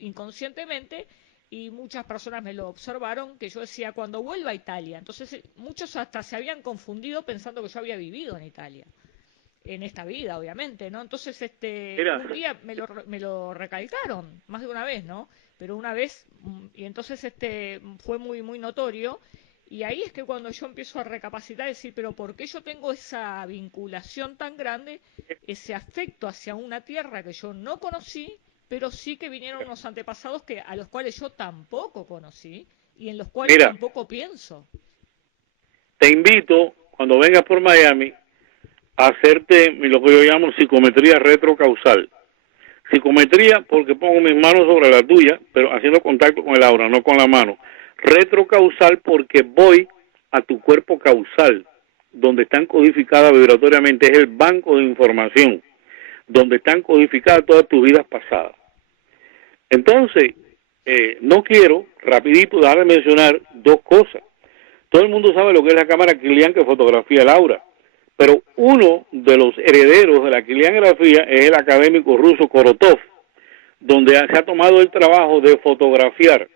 inconscientemente, y muchas personas me lo observaron, que yo decía cuando vuelva a Italia. Entonces muchos hasta se habían confundido pensando que yo había vivido en Italia, en esta vida, obviamente, ¿no? Entonces, mira, un día me lo recalcaron, más de una vez, ¿no? Pero una vez, y entonces fue muy, muy notorio, y ahí es que cuando yo empiezo a recapacitar, decir, pero ¿por qué yo tengo esa vinculación tan grande, ese afecto hacia una tierra que yo no conocí, pero sí que vinieron unos antepasados a los cuales yo tampoco conocí, y en los cuales mira, tampoco pienso? te invito, cuando vengas por Miami, a hacerte lo que yo llamo psicometría retrocausal. Psicometría porque pongo mis manos sobre la tuya, pero haciendo contacto con el aura, no con la mano. Retrocausal porque voy a tu cuerpo causal, donde están codificadas vibratoriamente, es el banco de información, donde están codificadas todas tus vidas pasadas. Entonces, no quiero, rapidito, dejar de mencionar dos cosas. Todo el mundo sabe lo que es la cámara Kirlian que fotografía el aura, pero uno de los herederos de la Kirliangrafía es el académico ruso Korotov, donde se ha tomado el trabajo de fotografiar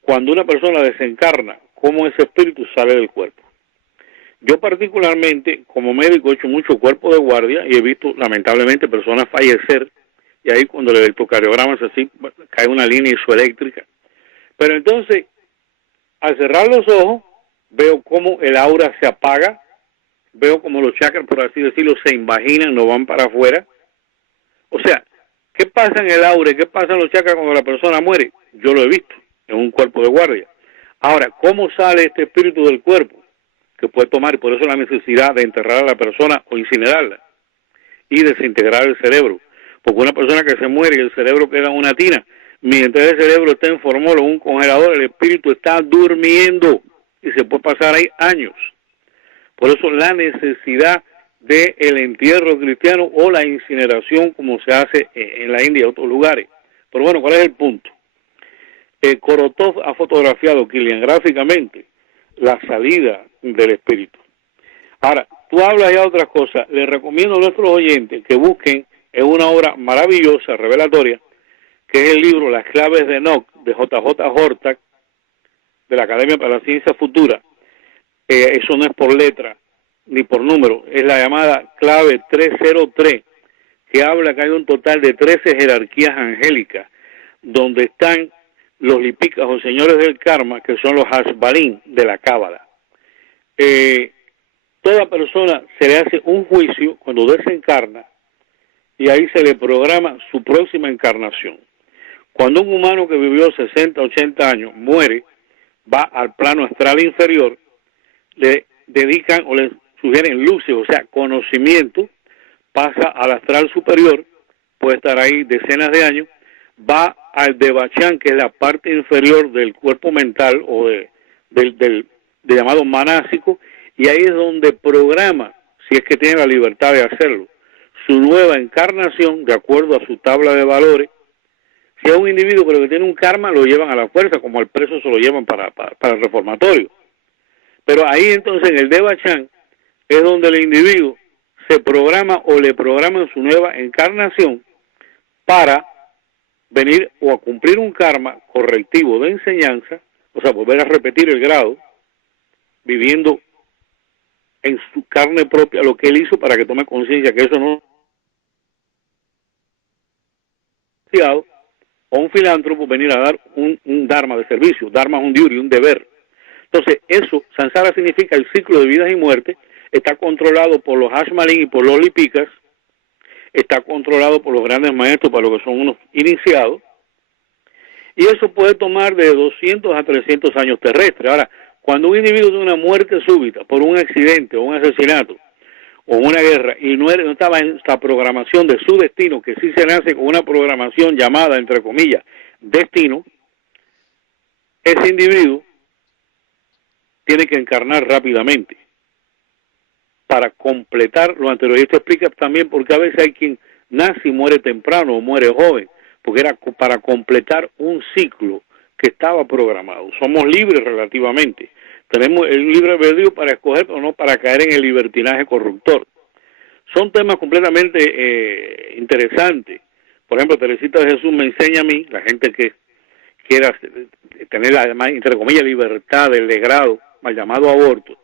cuando una persona desencarna, cómo ese espíritu sale del cuerpo. Yo particularmente, como médico, he hecho mucho cuerpo de guardia y he visto lamentablemente personas fallecer, y ahí cuando el electrocardiograma es así, cae una línea isoeléctrica. Pero entonces, al cerrar los ojos, veo cómo el aura se apaga, veo como los chakras, por así decirlo, se invaginan, no van para afuera. O sea, ¿qué pasa en el aura? ¿Qué pasa en los chakras cuando la persona muere? Yo lo he visto en un cuerpo de guardia. Ahora, ¿cómo sale este espíritu del cuerpo? Que puede tomar, y por eso la necesidad de enterrar a la persona o incinerarla y desintegrar el cerebro. Porque una persona que se muere y el cerebro queda en una tina, mientras el cerebro está en formol o un congelador, el espíritu está durmiendo y se puede pasar ahí años. Por eso la necesidad del entierro cristiano o la incineración como se hace en la India y otros lugares. Pero bueno, ¿cuál es el punto? Korotov ha fotografiado gráficamente la salida del espíritu. Ahora, tú hablas ya de otras cosas. Les recomiendo a nuestros oyentes que busquen en una obra maravillosa, revelatoria, que es el libro Las claves de Enoch, de J.J. Hortak, de la Academia para la Ciencia Futura. Eso no es por letra ni por número, es la llamada clave 303, que habla que hay un total de 13 jerarquías angélicas, donde están los lipicas o señores del karma, que son los hasbalín de la cábala. Toda persona se le hace un juicio cuando desencarna y ahí se le programa su próxima encarnación. Cuando un humano que vivió 60, 80 años muere, va al plano astral inferior, le dedican o le sugieren luces, o sea, conocimiento, pasa al astral superior, puede estar ahí decenas de años, va al Devachan, que es la parte inferior del cuerpo mental o del llamado manásico, y ahí es donde programa, si es que tiene la libertad de hacerlo, su nueva encarnación de acuerdo a su tabla de valores. Si es un individuo pero que tiene un karma, lo llevan a la fuerza, como al preso se lo llevan para el reformatorio. Pero ahí entonces en el Devachan es donde el individuo se programa o le programan su nueva encarnación para venir o a cumplir un karma correctivo de enseñanza, o sea, volver a repetir el grado, viviendo en su carne propia lo que él hizo para que tome conciencia que eso no es o un filántropo venir a dar un dharma de servicio. Dharma es un duty, un deber. Entonces, eso, samsara significa el ciclo de vidas y muerte, está controlado por los Ashmalin y por los Lipikas, está controlado por los grandes maestros para los que son unos iniciados, y eso puede tomar de 200 a 300 años terrestres. Ahora, cuando un individuo tiene una muerte súbita por un accidente o un asesinato o una guerra y no estaba en esta programación de su destino, que sí se nace con una programación llamada, entre comillas, destino, ese individuo tiene que encarnar rápidamente para completar lo anterior. Y esto explica también por qué a veces hay quien nace y muere temprano o muere joven, porque era para completar un ciclo que estaba programado. Somos libres relativamente. Tenemos el libre albedrío para escoger, pero no para caer en el libertinaje corruptor. Son temas completamente interesantes. Por ejemplo, Teresita de Jesús me enseña a mí, la gente que quiera tener, además, entre comillas, libertad del degrado, mal llamado aborto,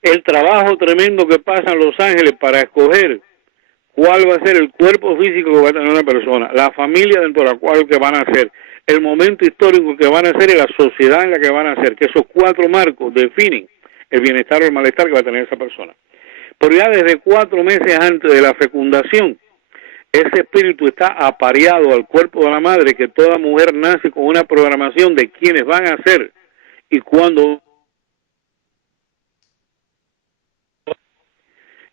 el trabajo tremendo que pasa en Los Ángeles para escoger cuál va a ser el cuerpo físico que va a tener una persona, la familia dentro de la cual que van a ser, el momento histórico que van a ser y la sociedad en la que van a ser, que esos 4 marcos definen el bienestar o el malestar que va a tener esa persona. Pero ya desde 4 meses antes de la fecundación, ese espíritu está apareado al cuerpo de la madre, que toda mujer nace con una programación de quiénes van a ser y cuándo.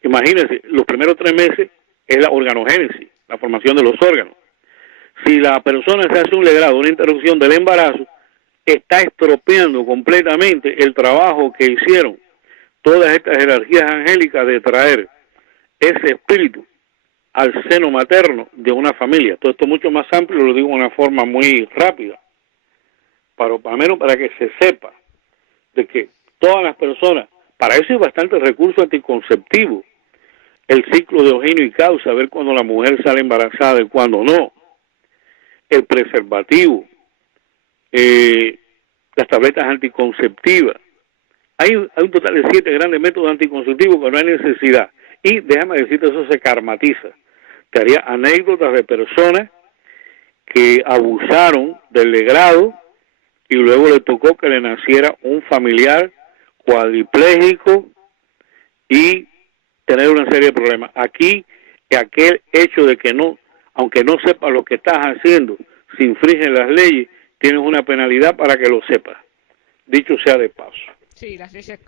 Imagínense, los primeros 3 meses es la organogénesis, la formación de los órganos. Si la persona se hace un legrado, una interrupción del embarazo, está estropeando completamente el trabajo que hicieron todas estas jerarquías angélicas de traer ese espíritu al seno materno de una familia. Todo esto mucho más amplio, lo digo de una forma muy rápida, para menos para que se sepa de que todas las personas, para eso hay bastante recurso anticonceptivo, el ciclo de Eugenio y causa, ver cuando la mujer sale embarazada y cuando no, el preservativo, las tabletas anticonceptivas. Hay un total de 7 grandes métodos anticonceptivos que no hay necesidad. Y déjame decirte, eso se karmatiza. Te haría anécdotas de personas que abusaron del legrado y luego le tocó que le naciera un familiar cuadripléjico y tener una serie de problemas. Aquí, aquel hecho de que no, aunque no sepas lo que estás haciendo, si infringen las leyes, tienes una penalidad para que lo sepas. Dicho sea de paso. Sí, las leyes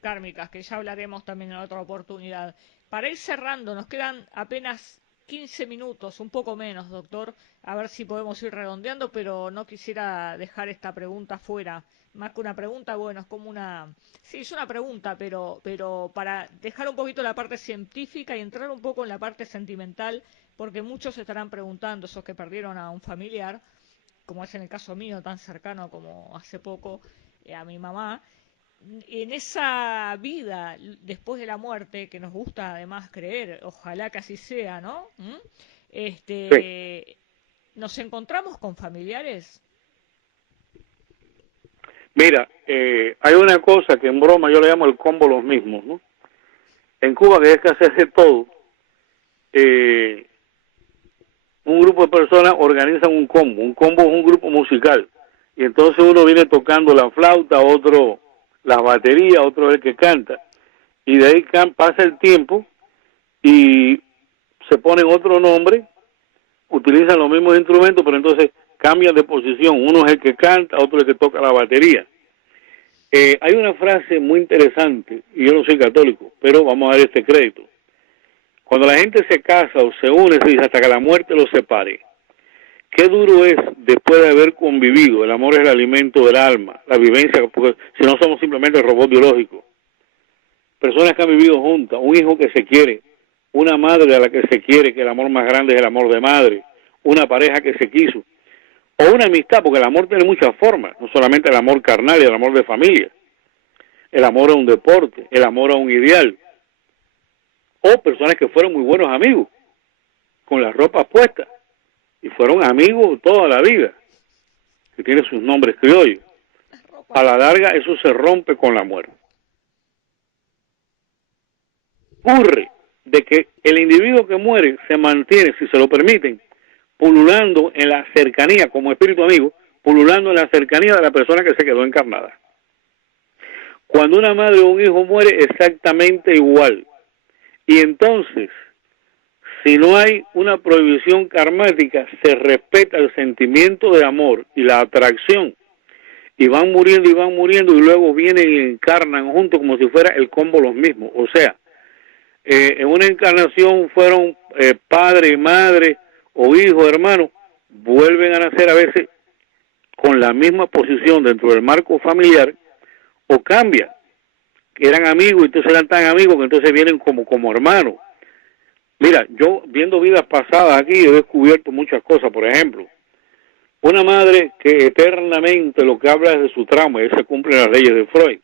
kármicas, que ya hablaremos también en otra oportunidad. Para ir cerrando, nos quedan apenas 15 minutos, un poco menos, doctor, a ver si podemos ir redondeando, pero no quisiera dejar esta pregunta fuera. Más que una pregunta, bueno, es como una... Sí, es una pregunta, pero para dejar un poquito la parte científica y entrar un poco en la parte sentimental, porque muchos estarán preguntando, esos que perdieron a un familiar, como es en el caso mío, tan cercano como hace poco a mi mamá, en esa vida después de la muerte, que nos gusta además creer, ojalá que así sea, ¿no? Sí. ¿Nos encontramos con familiares? Mira, hay una cosa que en broma yo le llamo el combo los mismos, ¿no? En Cuba, que es que hacerse todo, un grupo de personas organizan un combo. Un combo es un grupo musical. Y entonces uno viene tocando la flauta, otro la batería, otro el que canta. Y de ahí pasa el tiempo y se ponen otro nombre, utilizan los mismos instrumentos, pero entonces cambian de posición. Uno es el que canta, otro es el que toca la batería. Hay una frase muy interesante, y yo no soy católico, pero vamos a dar este crédito. Cuando la gente se casa o se une, se dice hasta que la muerte los separe. Qué duro es después de haber convivido. El amor es el alimento del alma, la vivencia, porque si no somos simplemente robots biológicos. Personas que han vivido juntas, un hijo que se quiere, una madre a la que se quiere, que el amor más grande es el amor de madre, una pareja que se quiso, o una amistad, porque el amor tiene muchas formas, no solamente el amor carnal y el amor de familia. El amor a un deporte, el amor a un ideal. o personas que fueron muy buenos amigos, con las ropas puestas, y fueron amigos toda la vida, que tienen sus nombres criollos. A la larga eso se rompe con la muerte. Ocurre de que el individuo que muere se mantiene, si se lo permiten, pululando en la cercanía, como espíritu amigo, pululando en la cercanía de la persona que se quedó encarnada. Cuando una madre o un hijo muere, exactamente igual. Y entonces, si no hay una prohibición karmática, se respeta el sentimiento de amor y la atracción, y van muriendo y luego vienen y encarnan juntos como si fuera el combo los mismos. O sea, en una encarnación fueron padre, madre o hijo, hermano, vuelven a nacer a veces con la misma posición dentro del marco familiar, o cambia, que eran amigos, entonces eran tan amigos que entonces vienen como hermanos. Mira, yo viendo vidas pasadas aquí he descubierto muchas cosas. Por ejemplo, una madre que eternamente lo que habla es de su trauma, y se cumplen las leyes de Freud,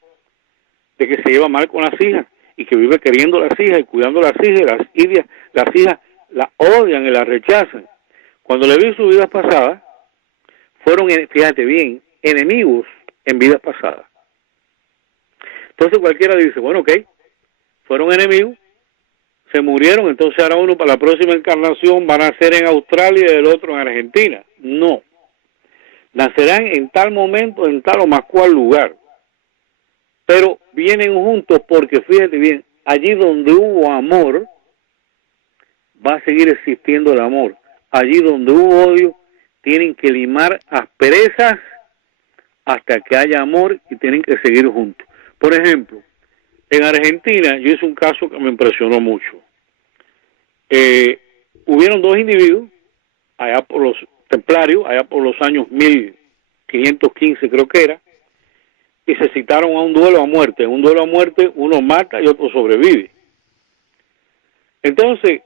de que se lleva mal con las hijas, y que vive queriendo las hijas y cuidando las hijas, y las hijas la odian y la rechazan. Cuando le vi sus vidas pasadas, fueron, fíjate bien, enemigos en vidas pasadas. Entonces cualquiera dice, bueno, ok, fueron enemigos, se murieron, entonces ahora uno para la próxima encarnación van a nacer en Australia y el otro en Argentina. No, nacerán en tal momento, en tal o más cual lugar, pero vienen juntos porque, fíjate bien, allí donde hubo amor, va a seguir existiendo el amor. Allí donde hubo odio, tienen que limar asperezas hasta que haya amor y tienen que seguir juntos. Por ejemplo, en Argentina, yo hice un caso que me impresionó mucho. Hubieron dos individuos, allá por los templarios, allá por los años 1515 creo que era, y se citaron a un duelo a muerte. En un duelo a muerte uno mata y otro sobrevive. Entonces,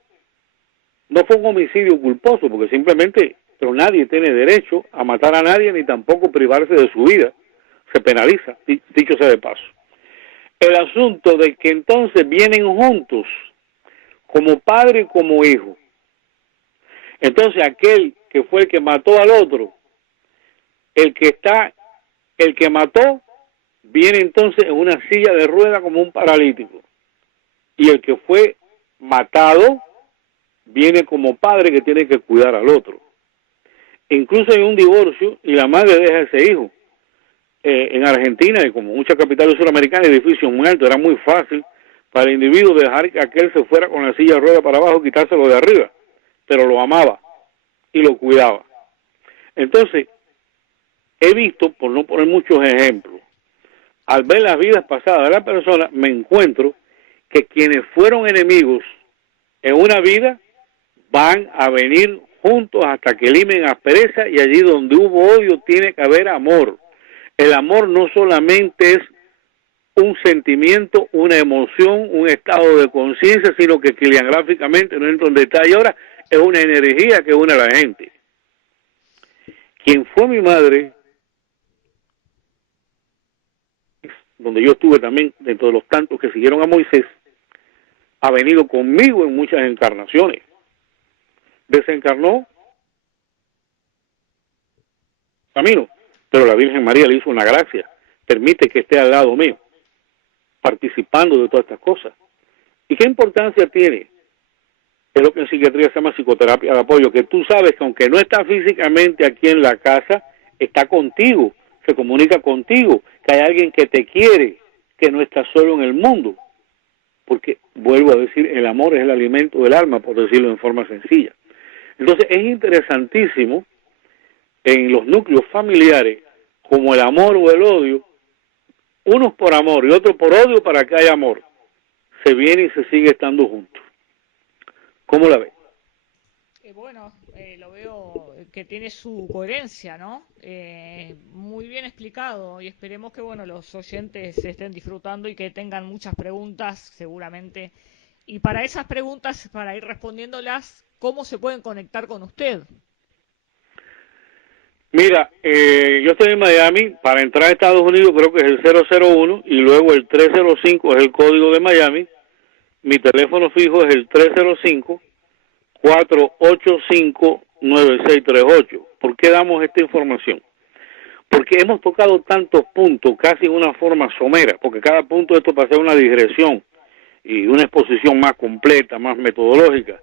no fue un homicidio culposo, porque simplemente, pero nadie tiene derecho a matar a nadie, ni tampoco privarse de su vida. Se penaliza, dicho sea de paso. El asunto de que entonces vienen juntos, como padre y como hijo. Entonces aquel que fue el que mató al otro, el que mató, viene entonces en una silla de rueda como un paralítico. Y el que fue matado, viene como padre que tiene que cuidar al otro. Incluso hay un divorcio y la madre deja a ese hijo. En Argentina, y como muchas capitales suramericanas, edificios muy altos, era muy fácil para el individuo dejar que aquel se fuera con la silla de rueda para abajo, quitárselo de arriba, pero lo amaba y lo cuidaba. Entonces, he visto, por no poner muchos ejemplos, al ver las vidas pasadas de la persona, me encuentro que quienes fueron enemigos en una vida van a venir juntos hasta que limen aspereza, y allí donde hubo odio tiene que haber amor. El amor no solamente es un sentimiento, una emoción, un estado de conciencia, sino que clientgráficamente, no entro en detalle ahora, es una energía que une a la gente. Quien fue mi madre, donde yo estuve también dentro de los tantos que siguieron a Moisés, ha venido conmigo en muchas encarnaciones. Desencarnó camino, pero la Virgen María le hizo una gracia, permite que esté al lado mío, participando de todas estas cosas. ¿Y qué importancia tiene? Es lo que en psiquiatría se llama psicoterapia de apoyo, que tú sabes que aunque no está físicamente aquí en la casa, está contigo, se comunica contigo, que hay alguien que te quiere, que no está solo en el mundo. Porque, vuelvo a decir, el amor es el alimento del alma, por decirlo en forma sencilla. Entonces, es interesantísimo en los núcleos familiares, como el amor o el odio, unos por amor y otros por odio, para que haya amor, se viene y se sigue estando juntos. ¿Cómo la ves? Bueno, lo veo que tiene su coherencia, ¿no? Muy bien explicado, y esperemos que, bueno, los oyentes estén disfrutando y que tengan muchas preguntas seguramente. Y para esas preguntas, para ir respondiéndolas, ¿cómo se pueden conectar con usted? Mira, yo estoy en Miami. Para entrar a Estados Unidos creo que es el 001 y luego el 305 es el código de Miami. Mi teléfono fijo es el 305-485-9638. ¿Por qué damos esta información? Porque hemos tocado tantos puntos, casi en una forma somera, porque cada punto de esto para hacer una digresión y una exposición más completa, más metodológica.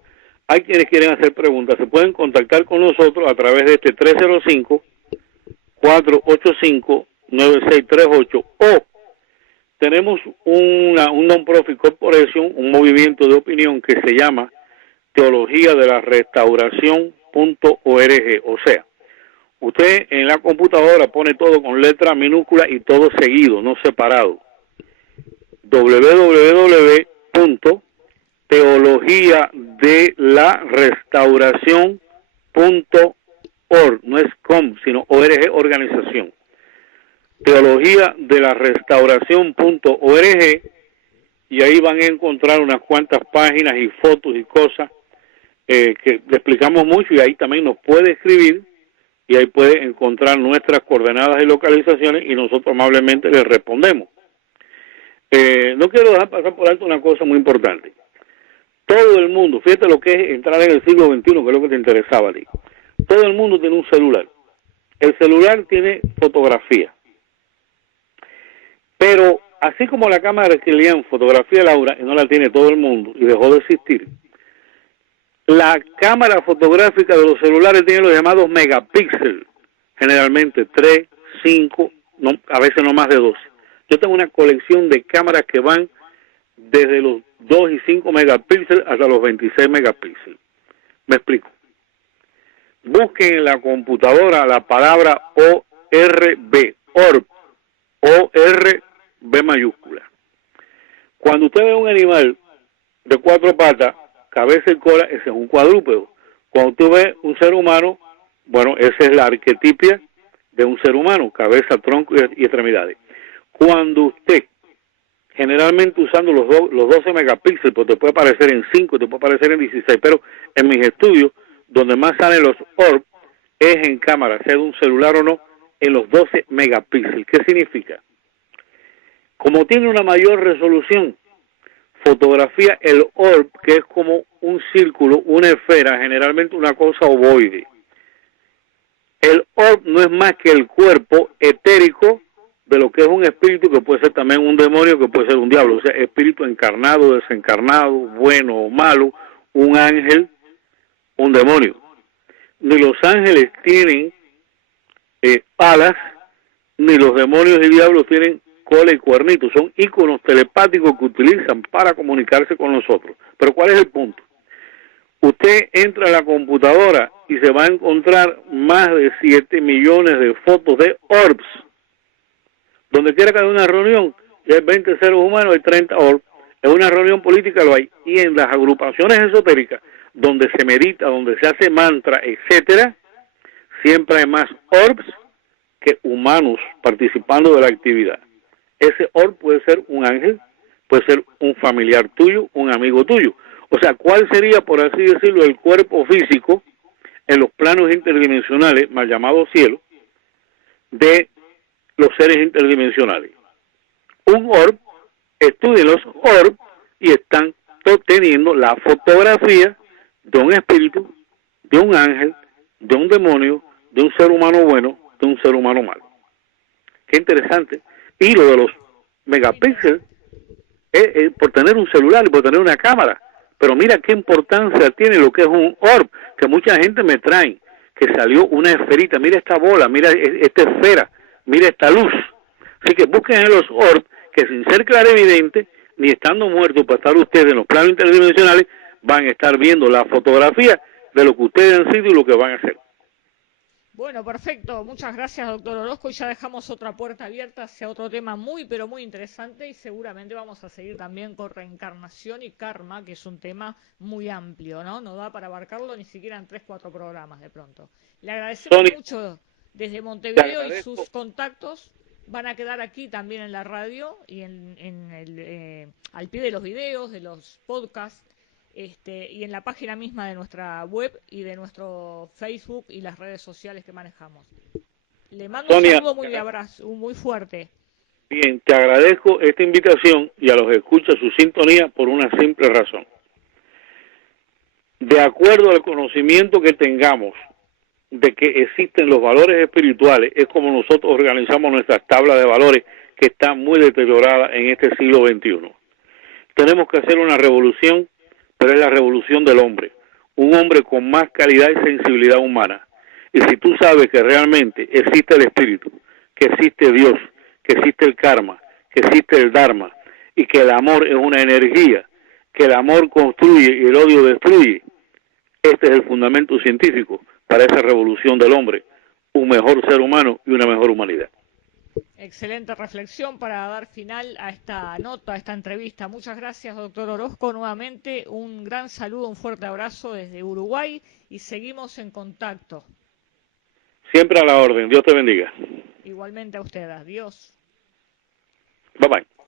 Hay quienes quieren hacer preguntas, se pueden contactar con nosotros a través de este 305-485-9638 o tenemos un non-profit corporation, un movimiento de opinión que se llama Teología de la Restauración.org, o sea, usted en la computadora pone todo con letra minúscula y todo seguido, no separado. www.teologiadelarestauracion.org, no es com, sino org, organización. Teología de la Restauración.org, y ahí van a encontrar unas cuantas páginas y fotos y cosas que le explicamos mucho, y ahí también nos puede escribir y ahí puede encontrar nuestras coordenadas y localizaciones y nosotros amablemente le respondemos. No quiero dejar pasar por alto una cosa muy importante. Todo el mundo, fíjate lo que es entrar en el siglo XXI, que es lo que te interesaba a ti. Todo el mundo tiene un celular. El celular tiene fotografía. Pero así como la cámara que leían fotografía Laura, y no la tiene todo el mundo, y dejó de existir, la cámara fotográfica de los celulares tiene los llamados megapíxeles, generalmente 3, 5, no, a veces no más de 12. Yo tengo una colección de cámaras que van desde los 2 y 5 megapíxeles hasta los 26 megapíxeles. Me explico. Busquen en la computadora la palabra ORB, ORB, O-R-B mayúscula. Cuando usted ve un animal de 4 patas, cabeza y cola, ese es un cuadrúpedo. Cuando usted ve un ser humano, bueno, esa es la arquetipia de un ser humano, cabeza, tronco y extremidades. Cuando usted, generalmente usando los 12 megapíxeles, pues te puede aparecer en 5, te puede aparecer en 16, pero en mis estudios, donde más salen los ORB, es en cámara, sea de un celular o no, en los 12 megapíxeles. ¿Qué significa? Como tiene una mayor resolución, fotografía el orb, que es como un círculo, una esfera, generalmente una cosa ovoide. El orb no es más que el cuerpo etérico de lo que es un espíritu, que puede ser también un demonio, que puede ser un diablo, o sea, espíritu encarnado, desencarnado, bueno o malo, un ángel, un demonio. Ni los ángeles tienen alas, ni los demonios y diablos tienen cola y cuernitos. Son íconos telepáticos que utilizan para comunicarse con nosotros. Pero ¿cuál es el punto? Usted entra a la computadora y se va a encontrar más de 7 millones de fotos de orbs. Donde quiera que haya una reunión, y hay 20 seres humanos, hay 30 orbs. En una reunión política lo hay. Y en las agrupaciones esotéricas, donde se medita, donde se hace mantra, etcétera, siempre hay más orbs que humanos participando de la actividad. Ese orb puede ser un ángel, puede ser un familiar tuyo, un amigo tuyo. O sea, ¿cuál sería, por así decirlo, el cuerpo físico en los planos interdimensionales, mal llamados cielo, de los seres interdimensionales? Un orb, estudien los orb y están teniendo la fotografía de un espíritu, de un ángel, de un demonio, de un ser humano bueno, de un ser humano malo. Qué interesante. Y lo de los megapíxeles es por tener un celular y por tener una cámara. Pero mira qué importancia tiene lo que es un orb, que mucha gente me trae, que salió una esferita. Mira esta bola, mira esta esfera, mira esta luz. Así que busquen en los orb, que sin ser clarividente, ni estando muertos para estar ustedes en los planos interdimensionales, van a estar viendo la fotografía de lo que ustedes han sido y lo que van a hacer. Bueno, perfecto. Muchas gracias, doctor Orozco. Y ya dejamos otra puerta abierta hacia otro tema muy, pero muy interesante. Y seguramente vamos a seguir también con reencarnación y karma, que es un tema muy amplio, ¿no? No da para abarcarlo ni siquiera en 3-4 programas de pronto. Le agradecemos mucho desde Montevideo y sus contactos van a quedar aquí también en la radio y al pie de los videos, de los podcasts. Y en la página misma de nuestra web y de nuestro Facebook y las redes sociales que manejamos. Le mando un saludo muy fuerte. Bien, te agradezco esta invitación y a los que escuchan su sintonía por una simple razón. De acuerdo al conocimiento que tengamos de que existen los valores espirituales, es como nosotros organizamos nuestras tablas de valores que están muy deterioradas en este siglo XXI. Tenemos que hacer una revolución, pero es la revolución del hombre. Un hombre con más calidad y sensibilidad humana. Y si tú sabes que realmente existe el espíritu, que existe Dios, que existe el karma, que existe el dharma, y que el amor es una energía, que el amor construye y el odio destruye, este es el fundamento científico para esa revolución del hombre, un mejor ser humano y una mejor humanidad. Excelente reflexión para dar final a esta nota, a esta entrevista. Muchas gracias, doctor Orozco. Nuevamente, un gran saludo, un fuerte abrazo desde Uruguay y seguimos en contacto. Siempre a la orden. Dios te bendiga. Igualmente a usted. Adiós. Bye bye.